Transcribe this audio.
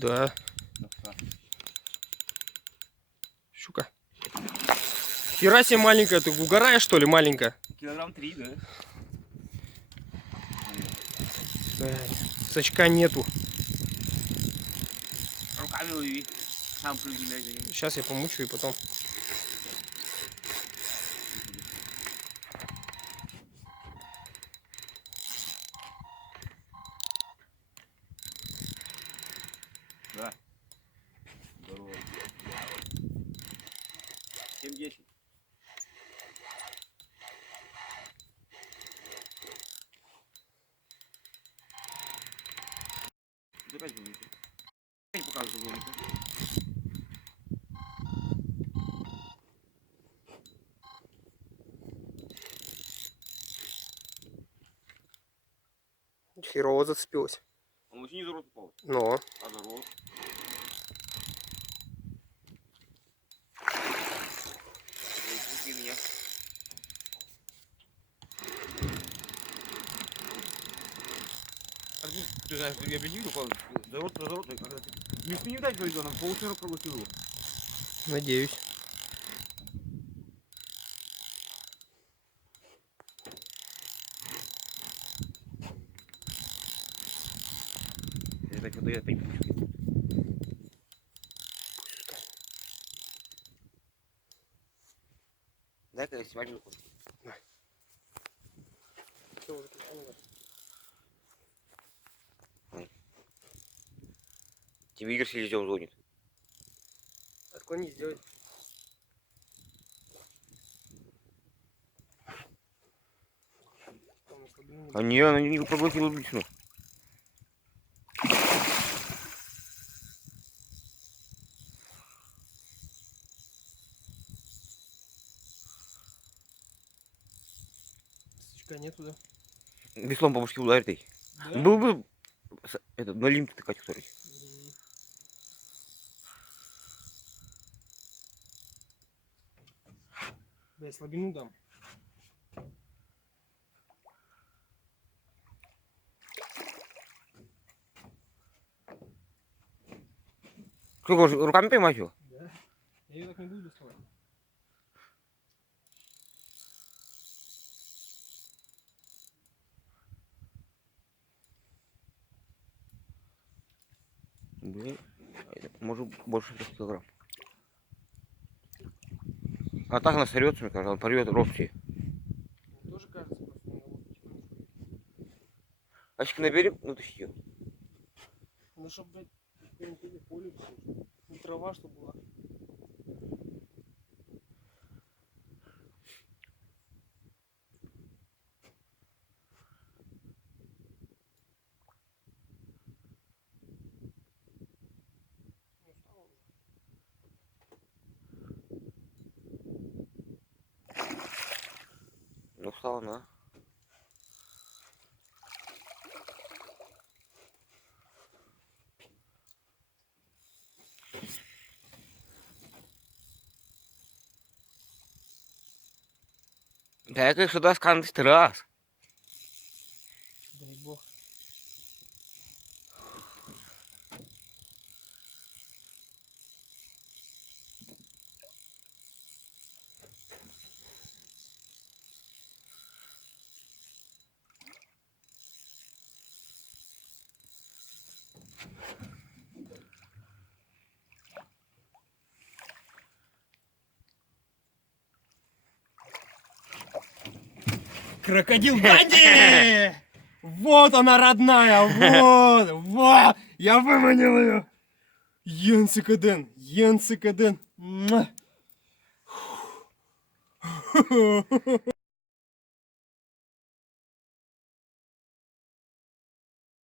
Да. Щука. Хера себе маленькая, ты угораешь, что ли, маленькая? Килограмм 3, да? Сачка нету. Руками лови. Сам прыгни мяч за ним. Сейчас я помучу и потом. Да. Здорово. 7-10. Опять будет. Я не показываю глубину. Херово зацепилась. Он вообще не за рот упал. Но. А за рот. Пусти меня. Ты знаешь, я бензин упал. За рот. Мишку не дай твой он полчаса проглотил его. Надеюсь. Я опять пущу. Дай-ка я снимать руку. Тебе Игорь Селезнев звонит. Отклони, сделай. А не, она не проглотила лично. Сачка нету, да? Веслом по башке ударь ты. Да? Был бы этот, на лимит тыкать, который. Да, я слабину дам. Сколько руками поймать его? Да. Я ее так не буду доставать. Блин, может больше 5 килограмм. А так она сорвется, мне кажется, он порвет ровки. Мне тоже кажется, просто надо вот потихонечку. Ачки на берег, ну тащи ее. Ну, чтобы, блядь, какое-нибудь поле, не трава, чтобы была. Ну, стало уже. Ну встала она. Да я, конечно, даст кант раз. Дай бог. Крокодил Данди! Вот она, родная, вот! Я выманил ее! Йенсикаден!